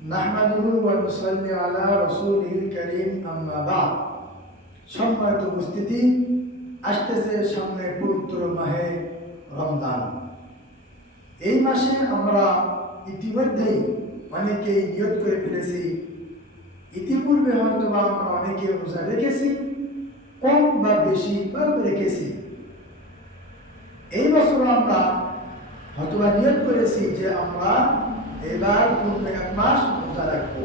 নাহমাদুহু ওয়া নুসাল্লি আলা রাসূলিল কারীম আম্মা বা'দ। সম্মানিত উপস্থিতি, আসতেছে সামনে পবিত্র মাহে রমজান। এই মাসে আমরা ইতিমধ্যেই অনেকেই নিয়ত করে ফেলেছি। ইতিপূর্বে হয়তো বা আমরা অনেকে রোজা রেখেছি, কম বা বেশি বা রেখেছি। এই বছর আমরা হয়তো বা নিয়ত করেছি যে আমরা এবার পূর্ণ এক মাস রোজা রাখবো।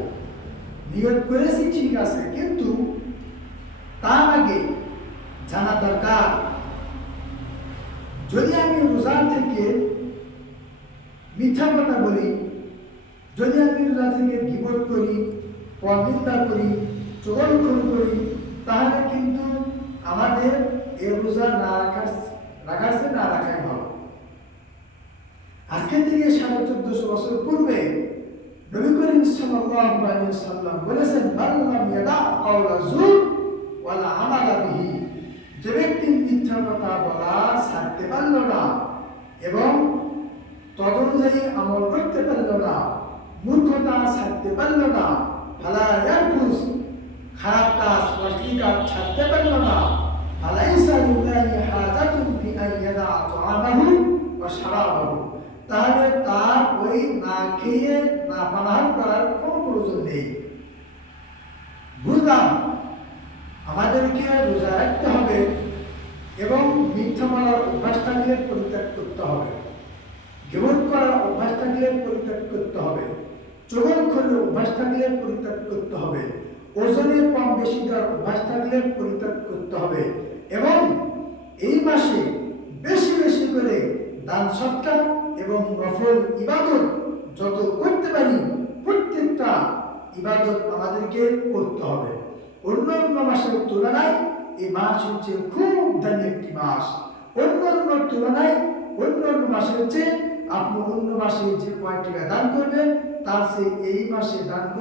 নিয়ত করেছি ঠিক আছে, কিন্তু তার আগে জানা দরকার, যদি আমি রোজা থেকে মিথ্যা কথা বলি, যদি আমি রোজা থেকে গীবত করি, পরনিন্দা করি, চগলখড়ি করি, তাহলে কিন্তু আমাদের এই রোজা না রাখার না রাখাই ভালো। আজকে থেকে 1450 বছর পূর্বে নবী করিম সাল্লাল্লাহু আলাইহি ওয়াসাল্লাম বলেছেন, মাল্লাম ইয়াদা কাওলা যুর ওয়ালা আমালা বিহি। যে ব্যক্তি মিথ্যা কথা বলা ছাড়তে পারল না এবং তদনুযায়ী আমল করতে পারল না, মূর্খতা ছাড়তে পারল না, ফালা ইয়ারফুস, খারাপ কাজ অশ্লীল কাজ ছাড়তে পারল না, ফালাইসা লিল্লাহি হাজাতুন ফি আন ইয়াদা তাআমাহু ওয়া শারাবাহু, তাহলে তার ওই না খেয়ে না পানাহার করার কোনো প্রয়োজন নেই। বুঝলাম আমাদেরকে রোজা রাখতে হবে এবং মিথ্যা বলার অভ্যাস থাকলে পরিত্যাগ করতে হবে, গীবত করার অভ্যাস থাকলে পরিত্যাগ করতে হবে, চগলখড়ির অভ্যাস থাকলে পরিত্যাগ করতে হবে, ওজনে কম বেশি দেওয়ার অভ্যাস থাকলে পরিত্যাগ করতে হবে এবং এই মাসে বেশি বেশি করে দান সৎকার এবং নফল ইবাদত যত করতে পারি প্রত্যেকটা ইবাদত আমাদেরকে করতে হবে। অন্যান্য মাসের তুলনায় এই মাস হচ্ছে খুব দামি একটি মাস। অন্যান্য তুলনায় অন্যান্য মাসে হচ্ছে আপনি অন্য মাসে যে কয় টাকা দান করবেন তার চেয়ে এই মাসে দান